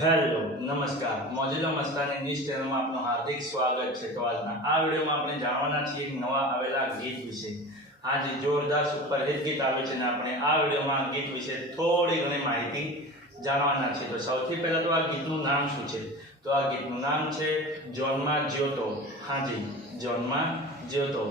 Hello નમસ્કાર મોજીલો Mastani news ચેનલમાં આપનું હાર્દિક સ્વાગત છે। તો આજના આ વિડીયોમાં આપણે જાણવાના છીએ એક નવા આવેલા ગીત વિશે। હાજી જોરદાર સુપરહિટ ગીત આવે છે ને આપણે આ વિડીયોમાં ગીત વિશે થોડી ઘણી માહિતી જાણવાના છીએ। તો સૌથી પહેલા તો આ ગીતનું નામ શું છે? તો આ ગીતનું નામ છે જોનમાં જ્યોતો। હાજી જોનમાં જ્યોતો।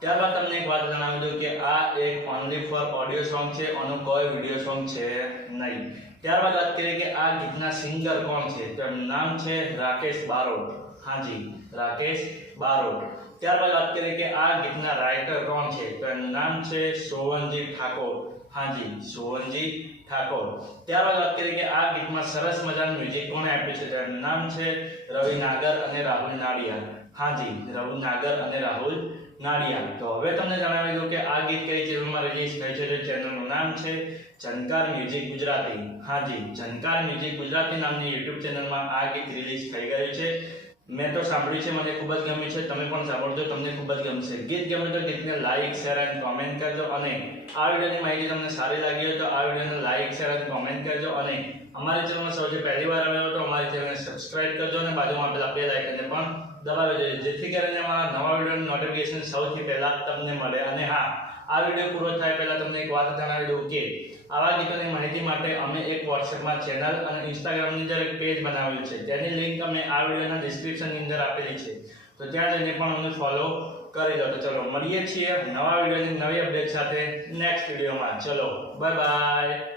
ત્યારબાદ તમને એક વાત જણાવી દઉં કે આ એક ઓનલી ફોર ઓડિયો સોંગ છે, આનું કોઈ વિડીયો સોંગ છે નહીં। ત્યારબાદ વાત કરીએ કે આ ગીતના સિંગર કોણ છે? તો એમનું નામ છે રાકેશ બારોટ। હાજી રાકેશ બારોટ। ત્યારબાદ વાત કરીએ કે આ ગીતના રાઇટર કોણ છે? તો એમનું નામ છે સોવનજી ઠાકોર। હાજી સોવનજી ઠાકોર। ત્યારબાદ વાત કરીએ કે આ ગીતમાં સરસ મજાનું મ્યુઝિક કોણે આપ્યું છે? તો એમનું નામ છે રવિ નાગર અને રાહુલ નાડિયા। હાજી રવિ નાગર અને રાહુલ નાડિયા। તો હવે તમને જણાવી દઉં કે આ ગીત કઈ ચેનલમાં રિલીઝ થઈ છે? જે ચેનલનું નામ છે ઝનકાર મ્યુઝિક ગુજરાતી। હાજી ઝનકાર મ્યુઝિક ગુજરાતી નામની YouTube ચેનલમાં આ ગીત રિલીઝ થઈ ગયું છે। મેં તો સાંભળ્યું છે, મને ખૂબ જ ગમ્યું છે, તમે પણ સાંભળજો, તમને ખૂબ જ ગમશે। ગીત ગમે તો ગીતને લાઈક શેર અને કોમેન્ટ કરજો અને આ વિડીયોની માહિતી તમને સારી લાગી હોય તો આ વિડીયોને લાઈક શેર અને કોમેન્ટ કરજો અને અમારી ચેનલમાં સૌથી પહેલી વાર આવ્યો તો અમારી ચેનલને સબસ્ક્રાઇબ કરજો અને બાજુમાં આપેલા બેલ આઇકનને પણ દબાવી દેજો, જેથી કરીને અમારા નવા વિડીયોની નોટિફિકેશન સૌથી પહેલા તમને મળે। અને હા, આ વિડીયો પૂરો થાય પહેલા તમને એક વાત જણાવી દઉં કે આવા ગીતોની માહિતી માટે અમે એક વોટ્સએપમાં ચેનલ અને ઇન્સ્ટાગ્રામની અંદર એક પેજ બનાવેલું છે, તેની લિંક અમે આ વિડીયોના ડિસ્ક્રિપ્શનની અંદર આપેલી છે, તો ત્યાં જઈને પણ અમને ફોલો કરી લો। તો ચલો મળીએ છીએ નવા વિડીયોની નવી અપડેટ સાથે નેક્સ્ટ વિડીયોમાં। ચલો બાય બાય।